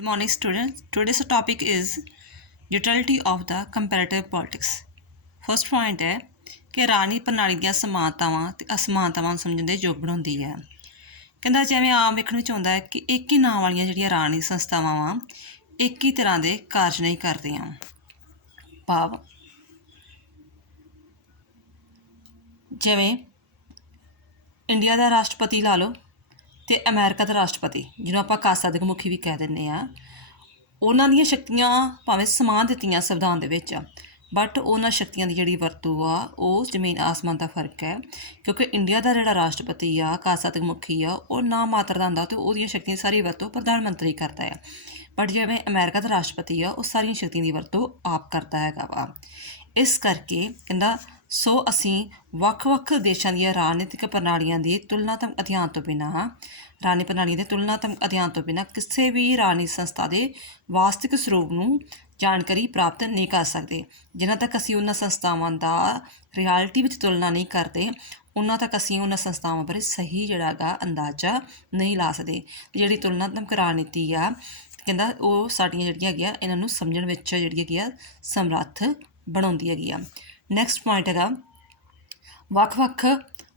Good morning, students. Today's topic is utility of the comparative politics. First point ਹੈ ਕਿ ਰਾਣੀ ਪ੍ਰਣਾਲੀ ਦੀਆਂ ਸਮਾਨਤਾਵਾਂ ਤੇ ਅਸਮਾਨਤਾਵਾਂ ਨੂੰ ਸਮਝਣ ਦੇ ਯੋਗ ਬਣਾਉਂਦੀ ਹੈ। ਕਹਿੰਦਾ ਜਿਵੇਂ ਆਮ ਵੇਖਣ ਵਿੱਚ ਆਉਂਦਾ ਹੈ ਕਿ ਇੱਕ ਹੀ ਨਾਂ ਵਾਲੀਆਂ ਜਿਹੜੀਆਂ ਰਾਣੀ ਸੰਸਥਾਵਾਂ ਵਾ ਇੱਕ ਹੀ ਤਰ੍ਹਾਂ ਦੇ ਕਾਰਜ ਨਹੀਂ ਕਰਦੀਆਂ। ਭਾਵ ਜਿਵੇਂ ਇੰਡੀਆ ਦਾ ਰਾਸ਼ਟਰਪਤੀ ਲਾ ਲਓ ਅਤੇ ਅਮਰੀਕਾ ਦਾ ਰਾਸ਼ਟਰਪਤੀ, ਜਿਹਨੂੰ ਆਪਾਂ ਕਾਸਾਦਿਕ ਮੁਖੀ ਵੀ ਕਹਿ ਦਿੰਦੇ ਹਾਂ, ਉਹਨਾਂ ਦੀਆਂ ਸ਼ਕਤੀਆਂ ਭਾਵੇਂ ਸਮਾਨ ਦਿੱਤੀਆਂ ਸੰਵਿਧਾਨ ਦੇ ਵਿੱਚ, ਬਟ ਉਹਨਾਂ ਸ਼ਕਤੀਆਂ ਦੀ ਜਿਹੜੀ ਵਰਤੋਂ ਆ ਉਹ ਜ਼ਮੀਨ ਆਸਮਾਨ ਦਾ ਫਰਕ ਹੈ। ਕਿਉਂਕਿ ਇੰਡੀਆ ਦਾ ਜਿਹੜਾ ਰਾਸ਼ਟਰਪਤੀ ਆ, ਕਾਸਾਦਿਕ ਮੁਖੀ ਆ, ਉਹ ਨਾ ਮਾਤਰ ਦਾ ਹੁੰਦਾ ਅਤੇ ਉਹਦੀਆਂ ਸ਼ਕਤੀਆਂ ਦੀ ਸਾਰੀ ਵਰਤੋਂ ਪ੍ਰਧਾਨ ਮੰਤਰੀ ਕਰਦਾ ਹੈ। ਬਟ ਜਿਵੇਂ ਅਮਰੀਕਾ ਦਾ ਰਾਸ਼ਟਰਪਤੀ ਆ, ਉਹ ਸਾਰੀਆਂ ਸ਼ਕਤੀਆਂ ਦੀ ਵਰਤੋਂ ਆਪ ਕਰਦਾ ਹੈਗਾ ਵਾ। ਇਸ ਕਰਕੇ ਕਹਿੰਦਾ ਸੋ ਅਸੀਂ ਵੱਖ-ਵੱਖ ਦੇਸ਼ਾਂ ਦੀਆਂ ਰਾਜਨੀਤਿਕ ਪ੍ਰਣਾਲੀਆਂ ਦੀ ਤੁਲਨਾਤਮਕ ਅਧਿਐਨ ਤੋਂ ਬਿਨਾਂ ਰਾਣੀ ਪ੍ਰਣਾਲੀ ਦੇ ਤੁਲਨਾਤਮਕ ਅਧਿਐਨ ਤੋਂ ਬਿਨਾਂ ਕਿਸੇ ਵੀ ਰਾਣੀ ਸੰਸਥਾ ਦੇ ਵਾਸਤਵਿਕ ਸਰੂਪ ਨੂੰ ਜਾਣਕਾਰੀ ਪ੍ਰਾਪਤ ਨਹੀਂ ਕਰ ਸਕਦੇ। ਜਿਨ੍ਹਾਂ ਤੱਕ ਅਸੀਂ ਉਹਨਾਂ ਸੰਸਥਾਵਾਂ ਦਾ ਰਿਐਲਿਟੀ ਵਿੱਚ ਤੁਲਨਾ ਨਹੀਂ ਕਰਦੇ, ਉਹਨਾਂ ਤੱਕ ਅਸੀਂ ਉਹਨਾਂ ਸੰਸਥਾਵਾਂ ਬਾਰੇ ਸਹੀ ਜਿਹੜਾ ਹੈਗਾ ਅੰਦਾਜ਼ਾ ਨਹੀਂ ਲਾ ਸਕਦੇ। ਜਿਹੜੀ ਤੁਲਨਾਤਮਕ ਰਾਜਨੀਤੀ ਆ, ਕਹਿੰਦਾ ਉਹ ਸਾਡੀਆਂ ਜਿਹੜੀਆਂ ਹੈਗੀਆਂ ਇਹਨਾਂ ਨੂੰ ਸਮਝਣ ਵਿੱਚ ਜਿਹੜੀ ਹੈਗੀ ਆ ਸਮਰੱਥ ਬਣਾਉਂਦੀ ਹੈਗੀ ਆ। ਨੈਕਸਟ ਪੁਆਇੰਟ ਹੈਗਾ ਵੱਖ-ਵੱਖ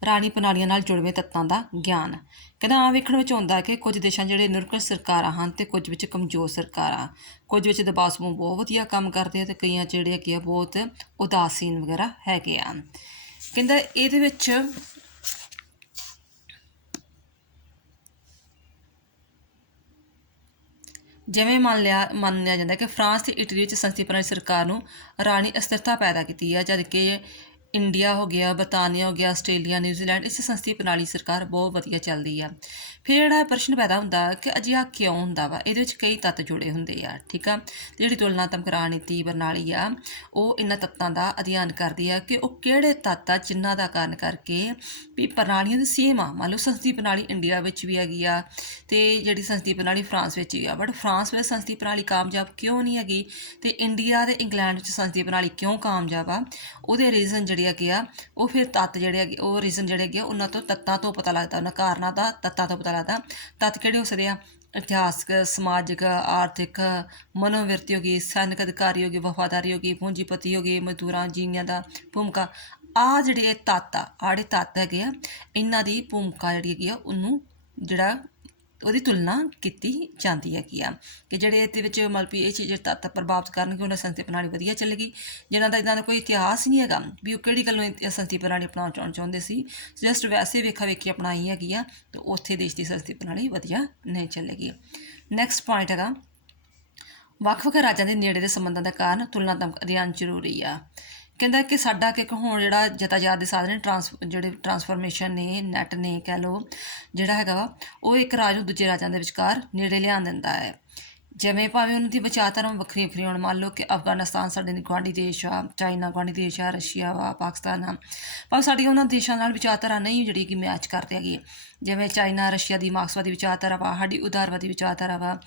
ਰਾਣੀ ਪ੍ਰਣਾਲੀਆਂ ਨਾਲ ਜੁੜਵੇਂ ਤੱਤਾਂ ਦਾ ਗਿਆਨ। ਕਹਿੰਦਾ ਆਮ ਵੇਖਣ ਵਿੱਚ ਆਉਂਦਾ ਕਿ ਕੁਝ ਦੇਸ਼ਾਂ ਜਿਹੜੇ ਨਿਰੰਕੁਸ਼ ਸਰਕਾਰਾਂ ਹਨ ਅਤੇ ਕੁਝ ਵਿੱਚ ਕਮਜ਼ੋਰ ਸਰਕਾਰਾਂ, ਕੁਝ ਵਿੱਚ ਦਬਾਅ ਸਮੂਹ ਬਹੁਤ ਵਧੀਆ ਕੰਮ ਕਰਦੇ ਆ ਅਤੇ ਕਈਆਂ ਜਿਹੜੇ ਹੈਗੇ ਆ ਬਹੁਤ ਉਦਾਸੀਨ ਵਗੈਰਾ ਹੈਗੇ ਆ। ਕਹਿੰਦਾ ਇਹਦੇ ਵਿੱਚ ਜਿਵੇਂ ਮੰਨਿਆ ਜਾਂਦਾ ਕਿ ਫਰਾਂਸ ਅਤੇ ਇਟਲੀ ਵਿੱਚ ਸੰਸਦੀ ਪ੍ਰਣਾਲੀ ਸਰਕਾਰ ਨੂੰ ਰਾਣੀ ਅਸਥਿਰਤਾ ਪੈਦਾ ਕੀਤੀ ਹੈ, ਜਦ ਕਿ ਇੰਡੀਆ ਹੋ ਗਿਆ, ਬਰਤਾਨੀਆ ਹੋ ਗਿਆ, ਆਸਟ੍ਰੇਲੀਆ, ਨਿਊਜ਼ੀਲੈਂਡ, ਇਸ ਸੰਸਦੀ ਪ੍ਰਣਾਲੀ ਸਰਕਾਰ ਬਹੁਤ ਵਧੀਆ ਚੱਲਦੀ ਆ। ਫਿਰ ਜਿਹੜਾ ਪ੍ਰਸ਼ਨ ਪੈਦਾ ਹੁੰਦਾ ਕਿ ਅਜਿਹਾ ਕਿਉਂ ਹੁੰਦਾ ਵਾ, ਇਹਦੇ ਵਿੱਚ ਕਈ ਤੱਤ ਜੁੜੇ ਹੁੰਦੇ ਆ। ਠੀਕ ਆ, ਜਿਹੜੀ ਤੁਲਨਾਤਮਕ ਰਾਜਨੀਤੀ ਪ੍ਰਣਾਲੀ ਆ ਉਹ ਇਹਨਾਂ ਤੱਤਾਂ ਦਾ ਅਧਿਐਨ ਕਰਦੀ ਆ ਕਿ ਉਹ ਕਿਹੜੇ ਤੱਤ ਆ ਜਿਨ੍ਹਾਂ ਦਾ ਕਾਰਨ ਕਰਕੇ ਵੀ ਪ੍ਰਣਾਲੀਆਂ ਦੀ ਸੇਮ ਆ। ਮੰਨ ਲਓ ਸੰਸਦੀ ਪ੍ਰਣਾਲੀ ਇੰਡੀਆ ਵਿੱਚ ਵੀ ਹੈਗੀ ਆ ਅਤੇ ਜਿਹੜੀ ਸੰਸਦੀ ਪ੍ਰਣਾਲੀ ਫਰਾਂਸ ਵਿੱਚ ਵੀ ਆ, ਬਟ ਫਰਾਂਸ ਵਿੱਚ ਸੰਸਦੀ ਪ੍ਰਣਾਲੀ ਕਾਮਯਾਬ ਕਿਉਂ ਨਹੀਂ ਹੈਗੀ ਅਤੇ ਇੰਡੀਆ ਅਤੇ ਇੰਗਲੈਂਡ ਵਿੱਚ ਸੰਸਦੀ ਪ੍ਰਣਾਲੀ ਕਿਉਂ ਕਾਮਯਾਬ ਆ, ਉਹਦੇ ਰੀਜ਼ਨ ਜਿਹੜੇ ਹੈਗੇ ਆ ਉਹ ਫਿਰ ਤੱਤ ਜਿਹੜੇ ਹੈਗੇ ਉਹ ਰੀਜ਼ਨ ਜਿਹੜੇ ਹੈਗੇ ਉਹਨਾਂ ਤੋਂ ਤੱਤਾਂ ਤੋਂ ਪਤਾ ਲੱਗਦਾ, ਉਹਨਾਂ ਕਾਰਨਾਂ ਦਾ ਤੱਤਾਂ ਤੋਂ ਪਤਾ ਲੱਗਦਾ। ਤੱਤ ਕਿਹੜੇ ਹੋ ਸਕਦੇ ਆ? ਇਤਿਹਾਸਕ, ਸਮਾਜਿਕ, ਆਰਥਿਕ, ਮਨੋਵਿਰਤੀ ਹੋ ਗਈ, ਸੈਨਿਕ ਅਧਿਕਾਰੀ ਹੋ ਗਈ, ਵਫਾਦਾਰੀ ਹੋ ਗਈ, ਪੂੰਜੀਪਤੀ ਹੋ ਗਈ, ਮਜ਼ਦੂਰਾਂ ਜੀਵਨੀਆਂ ਦਾ ਭੂਮਿਕਾ। ਆਹ ਜਿਹੜੇ ਇਹ ਤੱਤ ਆ, ਆੜੇ ਤੱਤ ਹੈਗੇ ਆ, ਇਹਨਾਂ ਦੀ ਭੂਮਿਕਾ ਜਿਹੜੀ ਹੈਗੀ ਆ ਉਹਨੂੰ ਜਿਹੜਾ ਉਹਦੀ ਤੁਲਨਾ ਕੀਤੀ ਜਾਂਦੀ ਹੈਗੀ ਆ ਕਿ ਜਿਹੜੇ ਇਹਦੇ ਵਿੱਚ ਮਤਲਬ ਵੀ ਇਹ ਚੀਜ਼ ਤੱਤ ਪ੍ਰਭਾਵਿਤ ਕਰਨਗੇ ਉਹਨਾਂ ਸੰਸਦੀ ਪ੍ਰਣਾਲੀ ਵਧੀਆ ਚੱਲੇਗੀ। ਜਿਨ੍ਹਾਂ ਦਾ ਇੱਦਾਂ ਦਾ ਕੋਈ ਇਤਿਹਾਸ ਨਹੀਂ ਹੈਗਾ ਵੀ ਉਹ ਕਿਹੜੀ ਗੱਲੋਂ ਸੰਸਦੀ ਪ੍ਰਣਾਲੀ ਅਪਣਾਉਣਾ ਚਾਹੁੰਦੇ ਸੀ, ਜਸਟ ਵੈਸੇ ਵੇਖਾ ਵੇਖੀ ਅਪਣਾਈ ਹੈਗੀ ਆ, ਅਤੇ ਉੱਥੇ ਦੇਸ਼ ਦੀ ਸੰਸਦੀ ਪ੍ਰਣਾਲੀ ਵਧੀਆ ਨਹੀਂ ਚੱਲੇਗੀ। ਨੈਕਸਟ ਪੁਆਇੰਟ ਹੈਗਾ ਵੱਖ-ਵੱਖ ਰਾਜਾਂ ਦੇ ਨੇੜੇ ਦੇ ਸੰਬੰਧਾਂ ਦਾ ਕਾਰਨ ਤੁਲਨਾਤਮਕ ਅਧਿਐਨ ਜ਼ਰੂਰੀ ਆ। ਕਹਿੰਦਾ ਕਿ ਸਾਡਾ ਕਿ ਹੁਣ ਜਿਹੜਾ ਯਤਾਯਾਤ ਦੇ ਸਾਧਨ ਜਿਹੜੇ ਟਰਾਂਸਫੋਰਮੇਸ਼ਨ ਨੇ, ਨੈੱਟ ਨੇ ਕਹਿ ਲਓ, ਜਿਹੜਾ ਹੈਗਾ ਵਾ ਉਹ ਇੱਕ ਰਾਜ ਨੂੰ ਦੂਜੇ ਰਾਜਾਂ ਦੇ ਵਿਚਕਾਰ ਨੇੜੇ ਲਿਆਉਣ ਦਿੰਦਾ ਹੈ। ਜਿਵੇਂ ਭਾਵੇਂ ਉਹਨਾਂ ਦੀ ਵਿਚਾਰਧਾਰਾ ਵੱਖਰੀਆਂ ਵੱਖਰੀਆਂ ਹੋਣ, ਮੰਨ ਲਓ ਕਿ ਅਫਗਾਨਿਸਤਾਨ ਸਾਡੇ ਗੁਆਂਢੀ ਦੇਸ਼ ਆ, ਚਾਈਨਾ ਗੁਆਂਢੀ ਦੇਸ਼ ਆ, ਰਸ਼ੀਆ ਵਾ, ਪਾਕਿਸਤਾਨ ਆ, ਪਰ ਸਾਡੀ ਉਹਨਾਂ ਦੇਸ਼ਾਂ ਨਾਲ ਵਿਚਾਰਧਾਰਾ ਨਹੀਂ ਜਿਹੜੀ ਕਿ ਮੈਚ ਕਰਦੇ ਹੈਗੀ। ਜਿਵੇਂ ਚਾਈਨਾ, ਰਸ਼ੀਆ ਦੀ ਮਾਰਕਸਵਾਦੀ ਵਿਚਾਰਧਾਰਾ ਵਾ, ਸਾਡੀ ਉਦਾਰਵਾਦੀ ਵਿਚਾਰਧਾਰਾ ਵਾ,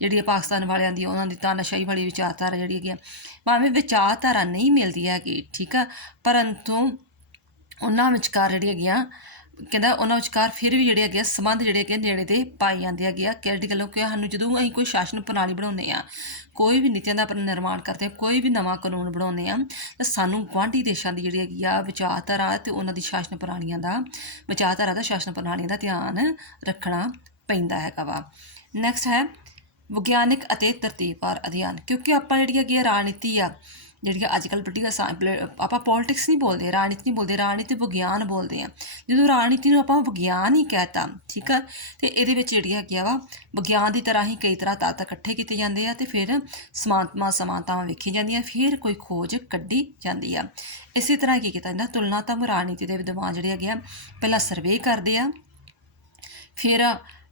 ਜਿਹੜੀ ਪਾਕਿਸਤਾਨ ਵਾਲਿਆਂ ਦੀ ਉਹਨਾਂ ਦੀ ਤਾਨਾਸ਼ਾਹੀ ਵਾਲੀ ਵਿਚਾਰਧਾਰਾ ਜਿਹੜੀ ਹੈਗੀ ਆ, ਭਾਵੇਂ ਵਿਚਾਰਧਾਰਾ ਨਹੀਂ ਮਿਲਦੀ ਹੈਗੀ, ਠੀਕ ਆ, ਪਰੰਤੂ ਉਹਨਾਂ ਵਿਚਕਾਰ ਜਿਹੜੀ ਹੈਗੀਆਂ ਕਹਿੰਦਾ ਉਹਨਾਂ ਵਿਚਕਾਰ ਫਿਰ ਵੀ ਜਿਹੜੇ ਹੈਗੇ ਆ ਸੰਬੰਧ ਜਿਹੜੇ ਹੈਗੇ ਨੇੜੇ ਦੇ ਪਾਏ ਜਾਂਦੇ ਹੈਗੇ ਆ। ਕਿਹੜੀ ਗੱਲੋਂ ਕਿ ਸਾਨੂੰ ਜਦੋਂ ਅਸੀਂ ਕੋਈ ਸ਼ਾਸਨ ਪ੍ਰਣਾਲੀ ਬਣਾਉਂਦੇ ਹਾਂ, ਕੋਈ ਵੀ ਨੀਤੀਆਂ ਦਾ ਨਿਰਮਾਣ ਕਰਦੇ ਹਾਂ, ਕੋਈ ਵੀ ਨਵਾਂ ਕਾਨੂੰਨ ਬਣਾਉਂਦੇ ਹਾਂ, ਤਾਂ ਸਾਨੂੰ ਗੁਆਂਢੀ ਦੇਸ਼ਾਂ ਦੀ ਜਿਹੜੀ ਹੈਗੀ ਆ ਵਿਚਾਰਧਾਰਾ ਅਤੇ ਉਹਨਾਂ ਦੀ ਸ਼ਾਸਨ ਪ੍ਰਣਾਲੀਆਂ ਦਾ ਸ਼ਾਸਨ ਪ੍ਰਣਾਲੀਆਂ ਦਾ ਧਿਆਨ ਰੱਖਣਾ ਪੈਂਦਾ ਹੈਗਾ ਵਾ। ਨੈਕਸਟ ਹੈ ਵਿਗਿਆਨਿਕ ਅਤੇ ਤਰਤੀਬਵਾਰ ਅਧਿਐਨ। ਕਿਉਂਕਿ ਆਪਾਂ ਜਿਹੜੀ ਹੈਗੀ ਆ ਰਾਜਨੀਤੀ ਆ, ਜਿਹੜੀਆਂ ਅੱਜ ਕੱਲ੍ਹ ਪੋਲੀਟੀਕਲ ਆਪਾਂ ਪੋਲੀਟਿਕਸ ਨਹੀਂ ਬੋਲਦੇ, ਰਾਜਨੀਤੀ ਨਹੀਂ ਬੋਲਦੇ, ਰਾਜਨੀਤੀ ਵਿਗਿਆਨ ਬੋਲਦੇ ਹਾਂ। ਜਦੋਂ ਰਾਜਨੀਤੀ ਨੂੰ ਆਪਾਂ ਵਿਗਿਆਨ ਹੀ ਕਹਿ ਤਾ, ਠੀਕ ਆ, ਅਤੇ ਇਹਦੇ ਵਿੱਚ ਜਿਹੜੀ ਹੈਗੀਆਂ ਵਾ ਵਿਗਿਆਨ ਦੀ ਤਰ੍ਹਾਂ ਹੀ ਕਈ ਤਰ੍ਹਾਂ ਤੱਤ ਇਕੱਠੇ ਕੀਤੇ ਜਾਂਦੇ ਆ ਅਤੇ ਫਿਰ ਸਮਾਨਤਾਵਾਂ ਵੇਖੀ ਜਾਂਦੀਆਂ, ਫਿਰ ਕੋਈ ਖੋਜ ਕੱਢੀ ਜਾਂਦੀ ਆ। ਇਸੇ ਤਰ੍ਹਾਂ ਕੀ ਕੀਤਾ ਜਾਂਦਾ, ਤੁਲਨਾਤਮਕ ਰਾਜਨੀਤੀ ਦੇ ਵਿਦਵਾਨ ਜਿਹੜੇ ਹੈਗੇ ਆ ਪਹਿਲਾਂ ਸਰਵੇ ਕਰਦੇ ਆ, ਫਿਰ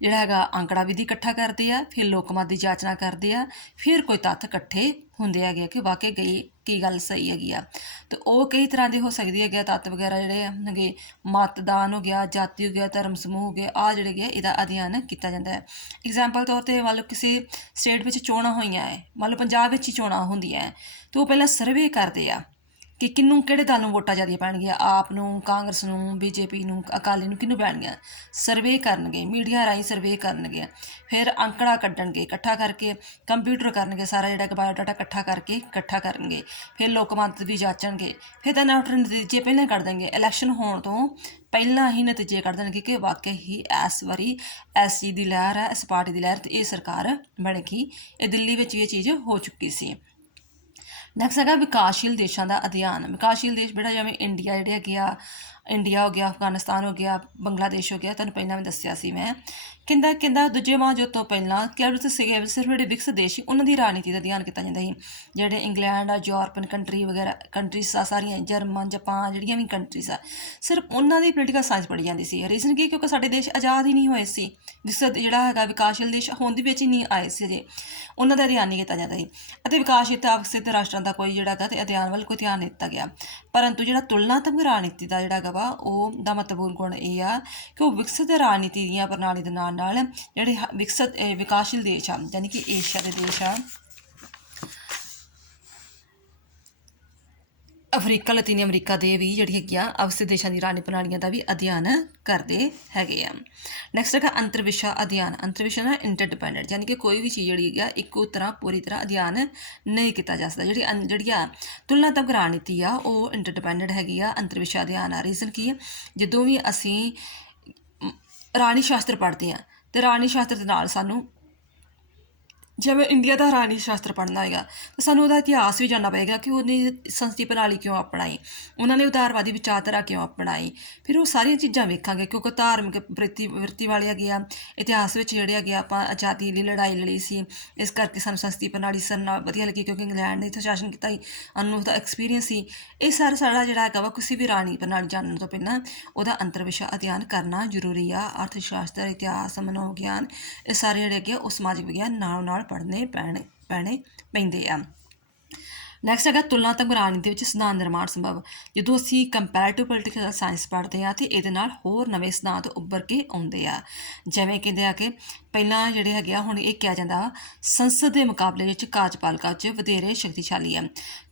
ਜਿਹੜਾ ਹੈਗਾ ਅੰਕੜਾ ਵਿਧੀ ਇਕੱਠਾ ਕਰਦੇ ਆ, ਫਿਰ ਲੋਕਮਤ ਦੀ ਜਾਂਚਨਾ ਕਰਦੇ ਆ, ਫਿਰ ਕੋਈ ਤੱਥ ਇਕੱਠੇ ਹੁੰਦੇ ਹੈਗੇ ਕਿ ਵਾਕਈ ਕੀ ਗੱਲ ਸਹੀ ਹੈਗੀ ਆ। ਅਤੇ ਉਹ ਕਈ ਤਰ੍ਹਾਂ ਦੇ ਹੋ ਸਕਦੇ ਹੈਗੇ ਆ ਤੱਤ ਵਗੈਰਾ ਜਿਹੜੇ ਹੈਗੇ, ਮਤਦਾਨ ਹੋ ਗਿਆ, ਜਾਤੀ ਹੋ ਗਿਆ, ਧਰਮ ਸਮੂਹ ਹੋ ਗਏ, ਆਹ ਜਿਹੜੇ ਹੈਗੇ ਇਹਦਾ ਅਧਿਐਨ ਕੀਤਾ ਜਾਂਦਾ ਹੈ। ਐਗਜ਼ਾਮਪਲ ਤੌਰ 'ਤੇ ਮੰਨ ਲਓ ਕਿਸੇ ਸਟੇਟ ਵਿੱਚ ਚੋਣਾਂ ਹੋਈਆਂ ਹੈ, ਮੰਨ ਲਓ ਪੰਜਾਬ ਵਿੱਚ ਹੀ ਚੋਣਾਂ ਹੁੰਦੀਆਂ ਹੈ, ਤਾਂ ਉਹ ਪਹਿਲਾਂ ਸਰਵੇ ਕਰਦੇ ਆ ਕਿ ਕਿਹਨੂੰ ਕਿਹੜੇ ਦਲ ਨੂੰ ਵੋਟਾਂ ਜ਼ਿਆਦਾ ਪੈਣਗੀਆਂ, ਆਪ ਨੂੰ, ਕਾਂਗਰਸ ਨੂੰ, ਬੀਜੇਪੀ ਨੂੰ, ਅਕਾਲੀ ਨੂੰ, ਕਿਹਨੂੰ ਪੈਣਗੀਆਂ। ਸਰਵੇ ਕਰਨਗੇ, ਮੀਡੀਆ ਰਾਹੀਂ ਸਰਵੇ ਕਰਨਗੇ, ਫਿਰ ਅੰਕੜਾ ਕੱਢਣਗੇ, ਇਕੱਠਾ ਕਰਕੇ ਕੰਪਿਊਟਰ ਕਰਨਗੇ, ਸਾਰਾ ਜਿਹੜਾ ਕਿ ਬਾਇਓਡਾਟਾ ਇਕੱਠਾ ਕਰਨਗੇ, ਫਿਰ ਲੋਕ ਮਤ ਵੀ ਜਾਚਣਗੇ, ਫਿਰ ਤਾਂ ਨਤੀਜੇ ਪਹਿਲਾਂ ਕੱਢ ਦੇਣਗੇ। ਇਲੈਕਸ਼ਨ ਹੋਣ ਤੋਂ ਪਹਿਲਾਂ ਹੀ ਨਤੀਜੇ ਕੱਢ ਦੇਣਗੇ ਕਿ ਵਾਕਈ ਹੀ ਇਸ ਵਾਰੀ ਇਸ ਚੀਜ਼ ਦੀ ਲਹਿਰ ਹੈ, ਇਸ ਪਾਰਟੀ ਦੀ ਲਹਿਰ, ਅਤੇ ਇਹ ਸਰਕਾਰ ਬਣੇਗੀ। ਇਹ ਦਿੱਲੀ ਵਿੱਚ ਇਹ ਚੀਜ਼ ਹੋ ਚੁੱਕੀ ਸੀ। ਨੈਕਸਟ ਹੈਗਾ ਵਿਕਾਸਸ਼ੀਲ ਦੇਸ਼ਾਂ ਦਾ ਅਧਿਐਨ। ਵਿਕਾਸਸ਼ੀਲ ਦੇਸ਼ ਜਿਹੜਾ ਜਿਵੇਂ ਇੰਡੀਆ ਜਿਹੜੇ ਹੈਗੇ ਆ, ਇੰਡੀਆ ਹੋ ਗਿਆ, ਅਫਗਾਨਿਸਤਾਨ ਹੋ ਗਿਆ, ਬੰਗਲਾਦੇਸ਼ ਹੋ ਗਿਆ, ਤੁਹਾਨੂੰ ਪਹਿਲਾਂ ਵੀ ਦੱਸਿਆ ਸੀ ਮੈਂ। ਕਹਿੰਦਾ ਦੂਜੇ ਮਹਾਂਯੁੱਧ ਤੋਂ ਪਹਿਲਾਂ ਕੇਵਲ ਸਿਰਫ ਜਿਹੜੇ ਵਿਕਸਿਤ ਦੇਸ਼ ਸੀ ਉਹਨਾਂ ਦੀ ਰਾਜਨੀਤੀ ਦਾ ਅਧਿਐਨ ਕੀਤਾ ਜਾਂਦਾ ਸੀ। ਜਿਹੜੇ ਇੰਗਲੈਂਡ ਆ, ਯੂਰਪੀਅਨ ਕੰਟਰੀ ਵਗੈਰਾ ਕੰਟਰੀਜ਼ ਆ ਸਾਰੀਆਂ, ਜਰਮਨ, ਜਾਪਾਨ, ਜਿਹੜੀਆਂ ਵੀ ਕੰਟਰੀਜ਼ ਆ, ਸਿਰਫ ਉਹਨਾਂ ਦੀ ਪੋਲੀਟੀਕਲ ਸਾਇੰਸ ਪੜ੍ਹੀ ਜਾਂਦੀ ਸੀ। ਰੀਜ਼ਨ ਕੀ? ਕਿਉਂਕਿ ਸਾਡੇ ਦੇਸ਼ ਆਜ਼ਾਦ ਹੀ ਨਹੀਂ ਹੋਏ ਸੀ। ਵਿਕਸਿਤ ਜਿਹੜਾ ਹੈਗਾ ਵਿਕਾਸਸ਼ੀਲ ਦੇਸ਼ ਹੋਂਦ ਵਿੱਚ ਹੀ ਨਹੀਂ ਆਏ ਸੀ ਜੇ, ਉਹਨਾਂ ਦਾ ਅਧਿਐਨ ਨਹੀਂ ਕੀਤਾ ਜਾਂਦਾ ਸੀ। ਅਤੇ ਵਿਕਾਸਸ਼ੀਲ ਰਾਸ਼ਟਰਾਂ ਦਾ ਕੋਈ ਜਿਹੜਾ ਹੈਗਾ ਅਤੇ ਅਧਿਐਨ ਵੱਲ ਕੋਈ ਧਿਆਨ ਨਹੀਂ ਦਿੱਤਾ ਗਿਆ। ਪਰੰਤੂ ਜਿਹੜਾ ਤੁਲਨਾਤਮਕ ਰਾਜਨੀਤੀ ਦਾ ਜਿਹੜਾ ਹੈਗਾ ਵਾ ਉਹ ਦਾ ਮਹੱਤਵਪੂਰਨ ਗੁਣ ਇਹ ਆ ਕਿ ਉਹ ਵਿਕਸਿਤ ਰਾਜਨੀਤੀ ਦੀਆਂ ਪ੍ਰਣਾਲੀ ਦੇ ਨਾਲ ਜਿਹੜੇ ਵਿਕਾਸਸ਼ੀਲ ਦੇਸ਼ ਆ, ਯਾਨੀ ਕਿ ਏਸ਼ੀਆ ਦੇ ਦੇਸ਼ ਆ, ਅਫਰੀਕਾ, ਲਾਤੀਨੀ ਅਮਰੀਕਾ ਦੇ ਵੀ ਜਿਹੜੀ ਹੈਗੀਆਂ ਅਵਸਥਿਤ ਦੇਸ਼ਾਂ ਦੀ ਰਾਜਨੀਤਿਕ ਪ੍ਰਣਾਲੀਆਂ ਦਾ ਵੀ ਅਧਿਐਨ ਕਰਦੇ ਹੈਗੇ ਆ। ਨੈਕਸਟ ਹੈਗਾ ਅੰਤਰਵਿਸ਼ਾ ਅਧਿਐਨ। ਅੰਤਰਵਿਸ਼ਾ ਨਾਲ ਇੰਟਰਡਿਪੈਂਡੈਂਟ, ਯਾਨੀ ਕਿ ਕੋਈ ਵੀ ਚੀਜ਼ ਜਿਹੜੀ ਹੈਗੀ ਆ ਇੱਕੋ ਤਰ੍ਹਾਂ ਪੂਰੀ ਤਰ੍ਹਾਂ ਅਧਿਐਨ ਨਹੀਂ ਕੀਤਾ ਜਾ ਸਕਦਾ। ਜਿਹੜੀ ਆ ਤੁਲਨਾਤਮਕ ਰਾਜਨੀਤੀ ਆ ਉਹ ਇੰਟਰਡਿਪੈਂਡੈਂਟ ਹੈਗੀ ਆ, ਅੰਤਰਵਿਸ਼ਾ ਅਧਿਐਨ ਆ। ਰੀਜ਼ਨ ਕੀ ਹੈ? ਜਦੋਂ ਵੀ ਅਸੀਂ ਰਾਜਨੀਤੀ ਸ਼ਾਸਤਰ ਪੜ੍ਹਦੇ ਹਾਂ ਅਤੇ ਰਾਜਨੀਤੀ ਸ਼ਾਸਤਰ ਦੇ ਨਾਲ ਸਾਨੂੰ ਜਿਵੇਂ ਇੰਡੀਆ ਦਾ ਰਾਜਨੀਤੀ ਸ਼ਾਸਤਰ ਪੜ੍ਹਨਾ ਹੋਏਗਾ ਤਾਂ ਸਾਨੂੰ ਉਹਦਾ ਇਤਿਹਾਸ ਵੀ ਜਾਣਨਾ ਪਏਗਾ ਕਿ ਉਹਨੇ ਸੰਸਦੀ ਪ੍ਰਣਾਲੀ ਕਿਉਂ ਅਪਣਾਈ, ਉਹਨਾਂ ਨੇ ਉਦਾਰਵਾਦੀ ਵਿਚਾਰਧਾਰਾ ਕਿਉਂ ਅਪਣਾਈ। ਫਿਰ ਉਹ ਸਾਰੀਆਂ ਚੀਜ਼ਾਂ ਵੇਖਾਂਗੇ ਕਿਉਂਕਿ ਧਾਰਮਿਕ ਵਰਤੀ ਵਾਲੇ ਹੈਗੇ ਆ। ਇਤਿਹਾਸ ਵਿੱਚ ਜਿਹੜੇ ਹੈਗੇ ਆਪਾਂ ਆਜ਼ਾਦੀ ਲਈ ਲੜਾਈ ਲੜੀ ਸੀ, ਇਸ ਕਰਕੇ ਸਾਨੂੰ ਸੰਸਦੀ ਪ੍ਰਣਾਲੀ ਨਾਲ ਵਧੀਆ ਲੱਗੀ ਕਿਉਂਕਿ ਇੰਗਲੈਂਡ ਨੇ ਇੱਥੇ ਸ਼ਾਸਨ ਕੀਤਾ ਸੀ, ਸਾਨੂੰ ਉਹਦਾ ਐਕਸਪੀਰੀਅੰਸ ਸੀ। ਇਹ ਸਾਡਾ ਜਿਹੜਾ ਹੈਗਾ ਵਾ ਕਿਸੇ ਵੀ ਰਾਜਨੀਤੀ ਪ੍ਰਣਾਲੀ ਜਾਣਨ ਤੋਂ ਪਹਿਲਾਂ ਉਹਦਾ ਅੰਤਰਵਿਸ਼ਾ ਅਧਿਐਨ ਕਰਨਾ ਜ਼ਰੂਰੀ ਆ। ਅਰਥ ਸ਼ਾਸਤਰ, ਇਤਿਹਾਸ, ਮਨੋਵਿਗਿਆਨ, ਇਹ ਸਾਰੇ ਜਿਹੜੇ ਹੈਗੇ ਉਹ ਸਮਾਜਿਕ ਵਿਗਿਆਨ ਨਾਲ ਪੜ੍ਹਨੇ ਪੈਂਦੇ ਆ। ਨੈਕਸਟ ਹੈਗਾ ਤੁਲਨਾਤਮਕ ਰਾਜਨੀਤੀ ਵਿੱਚ ਸਿਧਾਂਤ ਨਿਰਮਾਣ ਸੰਭਵ। ਜਦੋਂ ਅਸੀਂ ਕੰਪੈਰੇਟਿਵ ਪੋਲੀਟੀਕਲ ਸਾਇੰਸ ਪੜ੍ਹਦੇ ਹਾਂ ਅਤੇ ਇਹਦੇ ਨਾਲ ਹੋਰ ਨਵੇਂ ਸਿਧਾਂਤ ਉੱਭਰ ਕੇ ਆਉਂਦੇ ਆ। ਜਿਵੇਂ ਕਹਿੰਦੇ ਆ ਕਿ ਪਹਿਲਾਂ ਜਿਹੜੇ ਹੈਗੇ ਆ, ਹੁਣ ਇਹ ਕਿਹਾ ਜਾਂਦਾ ਸੰਸਦ ਦੇ ਮੁਕਾਬਲੇ ਵਿੱਚ ਕਾਰਜਪਾਲਿਕਾ ਵਿੱਚ ਵਧੇਰੇ ਸ਼ਕਤੀਸ਼ਾਲੀ ਆ।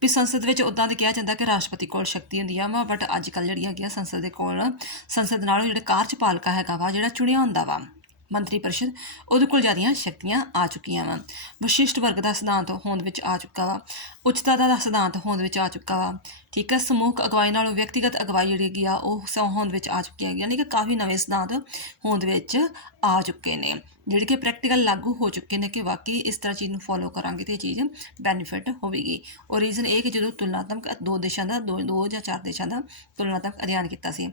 ਵੀ ਸੰਸਦ ਵਿੱਚ ਉੱਦਾਂ ਦੇ ਕਿਹਾ ਜਾਂਦਾ ਕਿ ਰਾਸ਼ਟਰਪਤੀ ਕੋਲ ਸ਼ਕਤੀ ਹੁੰਦੀ ਆ ਵਾ, ਬਟ ਅੱਜ ਕੱਲ੍ਹ ਜਿਹੜੀ ਹੈਗੀ ਆ ਸੰਸਦ ਦੇ ਕੋਲ, ਸੰਸਦ ਨਾਲੋਂ ਜਿਹੜੇ ਕਾਰਜਪਾਲਿਕਾ ਹੈਗਾ ਵਾ, ਜਿਹੜਾ ਚੁਣਿਆ ਹੁੰਦਾ ਵਾ ਮੰਤਰੀ ਪਰਿਸ਼ਦ, ਉਹਦੇ ਕੋਲ ਜ਼ਿਆਦੀਆਂ ਸ਼ਕਤੀਆਂ ਆ ਚੁੱਕੀਆਂ ਵਾ। ਵਿਸ਼ਿਸ਼ਟ ਵਰਗ ਦਾ ਸਿਧਾਂਤ ਹੋਂਦ ਵਿੱਚ ਆ ਚੁੱਕਾ ਵਾ। ਉੱਚਤਾ ਦਾ ਸਿਧਾਂਤ ਹੋਂਦ ਵਿੱਚ ਆ ਚੁੱਕਾ ਵਾ। ਠੀਕ ਹੈ, ਸਮੂਹਕ ਅਗਵਾਈ ਨਾਲੋਂ ਵਿਅਕਤੀਗਤ ਅਗਵਾਈ ਜਿਹੜੀ ਹੈਗੀ ਆ ਉਹ ਹੋਂਦ ਵਿੱਚ ਆ ਚੁੱਕੀ ਹੈਗੀ, ਯਾਨੀ ਕਿ ਕਾਫੀ ਨਵੇਂ ਸਿਧਾਂਤ ਹੋਂਦ ਵਿੱਚ ਆ ਚੁੱਕੇ ਨੇ, ਜਿਹੜੇ ਕਿ ਪ੍ਰੈਕਟੀਕਲ ਲਾਗੂ ਹੋ ਚੁੱਕੇ ਨੇ ਕਿ ਵਾਕਈ ਇਸ ਤਰ੍ਹਾਂ ਚੀਜ਼ ਨੂੰ ਫੋਲੋ ਕਰਾਂਗੇ ਤਾਂ ਇਹ ਚੀਜ਼ ਬੈਨੀਫਿਟ ਹੋਵੇਗੀ। ਔਰ ਰੀਜ਼ਨ ਇਹ ਕਿ ਜਦੋਂ ਤੁਲਨਾਤਮਕ ਦੋ ਜਾਂ ਚਾਰ ਦੇਸ਼ਾਂ ਦਾ ਤੁਲਨਾਤਮਕ ਅਧਿਐਨ ਕੀਤਾ ਸੀ।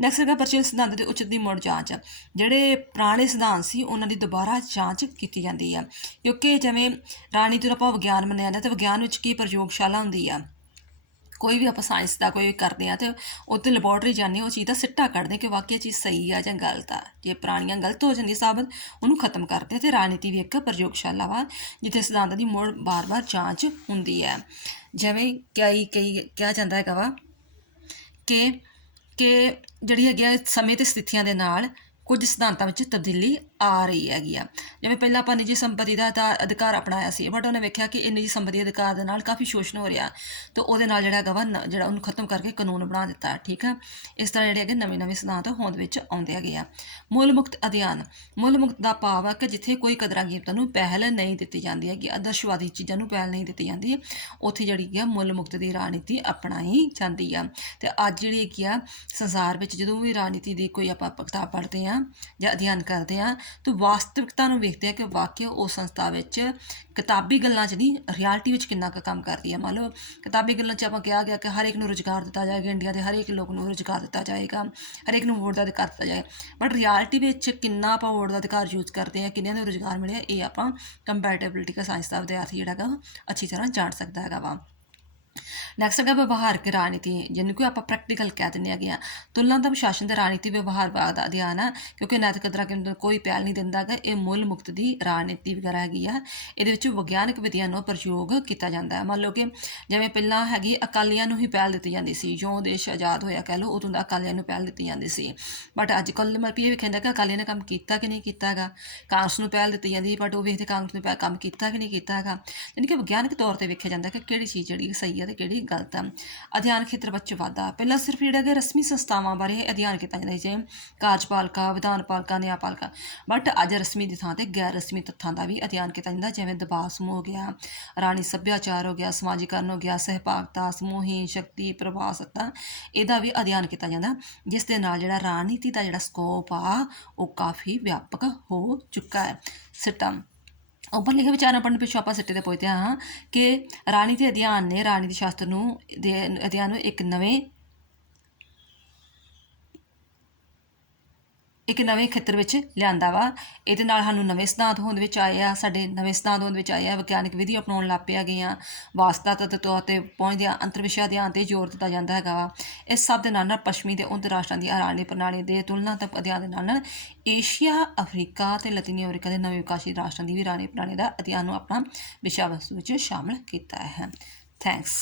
ਨੈਕਸਟ ਹੈਗਾ ਪ੍ਰਚਲਿਤ ਸਿਧਾਂਤ ਦੇ ਉਚਿਤ ਦੀ ਮੁੜ ਜਾਂਚ। ਜਿਹੜੇ ਪੁਰਾਣੇ ਸਿਧਾਂਤ ਸੀ ਉਹਨਾਂ ਦੀ ਦੁਬਾਰਾ ਜਾਂਚ ਕੀਤੀ ਜਾਂਦੀ ਆ, ਕਿਉਂਕਿ ਜਿਵੇਂ ਰਾਜਨੀਤੀ ਨੂੰ ਆਪਾਂ ਵਿਗਿਆਨ ਮੰਨਿਆ ਜਾਂਦਾ ਅਤੇ ਵਿਗਿਆਨ ਵਿੱਚ ਕੀ ਪ੍ਰਯੋਗਸ਼ਾਲਾ ਹੁੰਦੀ ਆ। ਕੋਈ ਵੀ ਆਪਾਂ ਸਾਇੰਸ ਦਾ ਕੋਈ ਕਰਦੇ ਹਾਂ ਅਤੇ ਉੱਥੇ ਲੈਬੋਰਟਰੀ ਜਾਂਦੇ, ਉਹ ਚੀਜ਼ ਦਾ ਸਿੱਟਾ ਕੱਢਦੇ ਕਿ ਵਾਕਈ ਇਹ ਚੀਜ਼ ਸਹੀ ਆ ਜਾਂ ਗਲਤ ਆ। ਜੇ ਪੁਰਾਣੀਆਂ ਗਲਤ ਹੋ ਜਾਂਦੀ ਸਾਬਤ, ਉਹਨੂੰ ਖਤਮ ਕਰਦੇ। ਅਤੇ ਰਾਜਨੀਤੀ ਵੀ ਇੱਕ ਪ੍ਰਯੋਗਸ਼ਾਲਾ ਵਾ ਜਿੱਥੇ ਸਿਧਾਂਤਾਂ ਦੀ ਮੁੜ ਬਾਰ ਜਾਂਚ ਹੁੰਦੀ ਹੈ। ਜਿਵੇਂ ਕਿਹਾ ਜਾਂਦਾ ਹੈਗਾ ਵਾ ਕਿ ਜਿਹੜੀ ਹੈਗੀ ਆ ਸਮੇਂ ਅਤੇ ਸਥਿਤੀਆਂ ਦੇ ਨਾਲ ਕੁਝ ਸਿਧਾਂਤਾਂ ਵਿੱਚ ਤਬਦੀਲੀ ਆ ਰਹੀ ਹੈਗੀ ਆ। ਜਿਵੇਂ ਪਹਿਲਾਂ ਆਪਾਂ ਨਿੱਜੀ ਸੰਪਤੀ ਦਾ ਅਧਿਕਾਰ ਅਪਣਾਇਆ ਸੀ, ਬਟ ਉਹਨੇ ਵੇਖਿਆ ਕਿ ਇਹ ਨਿੱਜੀ ਸੰਪਤੀ ਅਧਿਕਾਰ ਦੇ ਨਾਲ ਕਾਫੀ ਸ਼ੋਸ਼ਣ ਹੋ ਰਿਹਾ, ਤਾਂ ਉਹਦੇ ਨਾਲ ਜਿਹੜਾ ਹੈਗਾ ਵਾ ਜਿਹੜਾ ਉਹਨੂੰ ਖਤਮ ਕਰਕੇ ਕਾਨੂੰਨ ਬਣਾ ਦਿੱਤਾ। ਠੀਕ ਆ, ਇਸ ਤਰ੍ਹਾਂ ਜਿਹੜੇ ਹੈਗੇ ਨਵੇਂ ਸਿਧਾਂਤ ਹੋਂਦ ਵਿੱਚ ਆਉਂਦੇ ਹੈਗੇ ਆ। ਮੁੱਲ ਮੁਕਤ ਅਧਿਐਨ। ਮੁੱਲ ਮੁਕਤ ਦਾ ਭਾਵ ਆ ਕਿ ਜਿੱਥੇ ਕੋਈ ਕਦਰਾਂ ਕੀਮਤਾਂ ਨੂੰ ਪਹਿਲ ਨਹੀਂ ਦਿੱਤੀ ਜਾਂਦੀ ਹੈਗੀ, ਆਦਰਸ਼ਵਾਦੀ ਚੀਜ਼ਾਂ ਨੂੰ ਪਹਿਲ ਨਹੀਂ ਦਿੱਤੀ ਜਾਂਦੀ, ਉੱਥੇ ਜਿਹੜੀ ਹੈਗੀ ਆ ਮੁੱਲ ਮੁਕਤ ਦੀ ਰਾਜਨੀਤੀ ਅਪਣਾਈ ਜਾਂਦੀ ਆ। ਅਤੇ ਅੱਜ ਜਿਹੜੀ ਹੈਗੀ ਆ ਸੰਸਾਰ ਵਿੱਚ ਜਦੋਂ ਵੀ ਰਾਜਨੀਤੀ ਦੀ ਕੋਈ ਆਪਾਂ ਕਿਤਾਬ ਪੜ੍ਹਦੇ ਹਾਂ ਜਾਂ ਅਧਿਐਨ ਕਰਦੇ ਹਾਂ ਤਾਂ ਵਾਸਤਵਿਕਤਾ ਨੂੰ ਵੇਖਦੇ ਆ ਕਿ ਵਾਕਈ ਉਹ ਸੰਸਥਾ ਵਿੱਚ ਕਿਤਾਬੀ ਗੱਲਾਂ 'ਚ ਨਹੀਂ, ਰਿਐਲਿਟੀ ਵਿੱਚ ਕਿੰਨਾ ਕੁ ਕੰਮ ਕਰਦੀ ਹੈ। ਮੰਨ ਲਓ ਕਿਤਾਬੀ ਗੱਲਾਂ 'ਚ ਆਪਾਂ ਕਿਹਾ ਗਿਆ ਕਿ ਹਰ ਇੱਕ ਨੂੰ ਰੁਜ਼ਗਾਰ ਦਿੱਤਾ ਜਾਏਗਾ, ਇੰਡੀਆ ਦੇ ਹਰ ਇੱਕ ਲੋਕ ਨੂੰ ਰੁਜ਼ਗਾਰ ਦਿੱਤਾ ਜਾਏਗਾ, ਹਰ ਇੱਕ ਨੂੰ ਵੋਟ ਦਾ ਅਧਿਕਾਰ ਦਿੱਤਾ ਜਾਏਗਾ, ਬਟ ਰਿਐਲਿਟੀ ਵਿੱਚ ਕਿੰਨਾ ਆਪਾਂ ਵੋਟ ਦਾ ਅਧਿਕਾਰ ਯੂਜ਼ ਕਰਦੇ ਹਾਂ, ਕਿੰਨਿਆਂ ਨੂੰ ਰੁਜ਼ਗਾਰ ਮਿਲਿਆ, ਇਹ ਆਪਾਂ ਕੰਪੈਰੇਟਿਵ ਪੋਲੀਟੀਕਲ ਸਾਇੰਸ ਦਾ ਵਿਦਿਆਰਥੀ ਜਿਹੜਾ ਹੈਗਾ ਅੱਛੀ ਤਰ੍ਹਾਂ ਜਾਣ ਸਕਦਾ ਹੈਗਾ ਵਾ। ਨੈਕਸਟ ਹੈਗਾ ਵਿਵਹਾਰਕ ਰਾਜਨੀਤੀ, ਜਿਹਨੂੰ ਕਿ ਆਪਾਂ ਪ੍ਰੈਕਟੀਕਲ ਕਹਿ ਦਿੰਦੇ ਹੈਗੇ ਆ। ਤੁਲਨਾਤਮਕ ਸ਼ਾਸਨ ਦੇ ਰਾਜਨੀਤੀ ਵਿਵਹਾਰਵਾਦ ਦਾ ਅਧਿਐਨ ਆ, ਕਿਉਂਕਿ ਨੈਤਿਕ ਕਦਰਾਂ ਕੀਮਤਾਂ ਕੋਈ ਪਹਿਲ ਨਹੀਂ ਦਿੰਦਾ ਹੈਗਾ। ਇਹ ਮੁੱਲ ਮੁਕਤ ਦੀ ਰਾਜਨੀਤੀ ਵਗੈਰਾ ਹੈਗੀ ਆ। ਇਹਦੇ ਵਿੱਚ ਵਿਗਿਆਨਕ ਵਿਧੀਆਂ ਨੂੰ ਪ੍ਰਯੋਗ ਕੀਤਾ ਜਾਂਦਾ ਹੈ। ਮੰਨ ਲਓ ਕਿ ਜਿਵੇਂ ਪਹਿਲਾਂ ਹੈਗੀ ਅਕਾਲੀਆਂ ਨੂੰ ਹੀ ਪਹਿਲ ਦਿੱਤੀ ਜਾਂਦੀ ਸੀ, ਜੋ ਦੇਸ਼ ਆਜ਼ਾਦ ਹੋਇਆ ਕਹਿ ਲਓ ਉਦੋਂ ਦਾ ਅਕਾਲੀਆਂ ਨੂੰ ਪਹਿਲ ਦਿੱਤੀ ਜਾਂਦੀ ਸੀ, ਬਟ ਅੱਜ ਕੱਲ੍ਹ ਮੈਂ ਇਹ ਵੀ ਕਹਿੰਦਾ ਕਿ ਅਕਾਲੀਆਂ ਨੇ ਕੰਮ ਕੀਤਾ ਕਿ ਨਹੀਂ ਕੀਤਾ ਹੈਗਾ। ਕਾਂਗਰਸ ਨੂੰ ਪਹਿਲ ਦਿੱਤੀ ਜਾਂਦੀ, ਬਟ ਉਹ ਵੇਖਦੇ ਕਾਂਗਰਸ ਨੇ ਕੰਮ ਕੀਤਾ ਕਿ ਨਹੀਂ ਕੀਤਾ ਹੈਗਾ। ਯਾਨੀ ਕਿ ਵਿਗਿਆਨਕ ਤੌਰ 'ਤੇ ਵੇਖਿਆ ਜਾਂਦਾ ਕਿ ਕਿਹੜੀ ਚੀਜ਼ ਜਿਹੜੀ ਸਹੀ ਹੈ ਤੇ ਕਿਹੜੀ ਗਲਤ ਹੈ। ਅਧਿਐਨ ਖੇਤਰ ਵਿੱਚ ਵਾਧਾ, ਪਹਿਲਾਂ ਸਿਰਫ ਜਿਹੜਾ ਕਿ ਰਸਮੀ ਸੰਸਥਾਵਾਂ ਬਾਰੇ ਅਧਿਐਨ ਕੀਤਾ ਜਾਂਦਾ ਸੀ, ਜਿਵੇਂ ਕਾਰਜਪਾਲਿਕਾ, ਵਿਧਾਨਪਾਲਿਕਾ, ਨਿਆਂਪਾਲਿਕਾ, ਬਟ ਅੱਜ ਰਸਮੀ ਦੀ ਥਾਂ ਤੇ ਗੈਰ ਰਸਮੀ ਤੱਥਾਂ ਦਾ ਵੀ ਅਧਿਐਨ ਕੀਤਾ ਜਾਂਦਾ, ਜਿਵੇਂ ਦਬਾਅ ਸਮੂਹ ਹੋ ਗਿਆ, ਰਾਣੀ ਸੱਭਿਆਚਾਰ ਹੋ ਗਿਆ, ਸਮਾਜੀਕਰਨ ਹੋ ਗਿਆ, ਸਹਿਭਾਗਤਾ, ਸਮੂਹੀ ਸ਼ਕਤੀ, ਪ੍ਰਭਾਵ ਸੱਤਾ, ਇਹਦਾ ਵੀ ਅਧਿਐਨ ਕੀਤਾ ਜਾਂਦਾ, ਜਿਸ ਦੇ ਨਾਲ ਜਿਹੜਾ ਰਾਜਨੀਤੀ ਦਾ ਜਿਹੜਾ ਸਕੋਪ ਆ ਉਹ ਕਾਫੀ ਵਿਆਪਕ ਹੋ ਚੁੱਕਾ ਹੈ। ਸਿੱਟਾ, ਉੱਪਰ ਲਿਖੇ ਵਿਚਾਰਾਂ ਪੜ੍ਹਨ ਪਿੱਛੋਂ ਆਪਾਂ ਸਿੱਟੇ 'ਤੇ ਪਹੁੰਚਦੇ ਹਾਂ ਕਿ ਰਾਜਨੀਤੀ ਅਧਿਐਨ ਨੇ ਰਾਜਨੀਤੀ ਸ਼ਾਸਤਰ ਨੂੰ ਅਧਿਐਨ ਨੂੰ ਇੱਕ ਨਵੇਂ ਖੇਤਰ ਵਿੱਚ ਲਿਆਂਦਾ ਵਾ। ਇਹਦੇ ਨਾਲ ਸਾਨੂੰ ਨਵੇਂ ਸਿਧਾਂਤ ਹੋਂਦ ਵਿੱਚ ਆਏ ਆ, ਸਾਡੇ ਨਵੇਂ ਸਿਧਾਂਤ ਹੋਂਦ ਵਿੱਚ ਆਏ ਆ, ਵਿਗਿਆਨਿਕ ਵਿਧੀ ਅਪਣਾਉਣ ਲੱਗ ਪਿਆ ਗਏ ਆ, ਵਾਸਤਾ ਤੱਤ ਤੌਰ 'ਤੇ ਪਹੁੰਚਦਿਆਂ ਅੰਤਰਵਿਸ਼ਾ ਅਧਿਐਨ 'ਤੇ ਜ਼ੋਰ ਦਿੱਤਾ ਜਾਂਦਾ ਹੈਗਾ ਵਾ। ਇਸ ਸਭ ਦੇ ਨਾਲ ਨਾਲ ਪੱਛਮੀ ਅਤੇ ਉੱਤਰ ਰਾਸ਼ਟਰਾਂ ਦੀ ਰਾਜਨੀਤਿਕ ਪ੍ਰਣਾਲੀ ਦੇ ਤੁਲਨਾਤਮਕ ਅਧਿਐਨ ਦੇ ਨਾਲ ਨਾਲ ਏਸ਼ੀਆ, ਅਫਰੀਕਾ ਅਤੇ ਲਾਤੀਨੀ ਅਮਰੀਕਾ ਦੇ ਨਵੇਂ ਵਿਕਾਸਸ਼ੀਲ ਰਾਸ਼ਟਰਾਂ ਦੀ ਵੀ ਰਾਜਨੀਤਿਕ ਪ੍ਰਣਾਲੀ ਦਾ ਅਧਿਐਨ ਨੂੰ ਆਪਣਾ ਵਿਸ਼ਾ ਵਸਤੂ ਵਿੱਚ ਸ਼ਾਮਲ ਕੀਤਾ ਹੈ। ਥੈਂਕਸ।